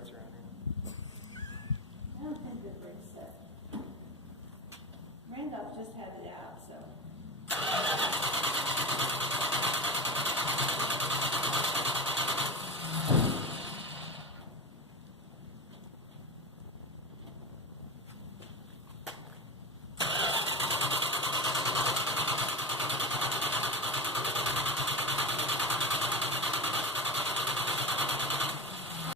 rights around here. I don't think that Rick said. Randolph just had it out.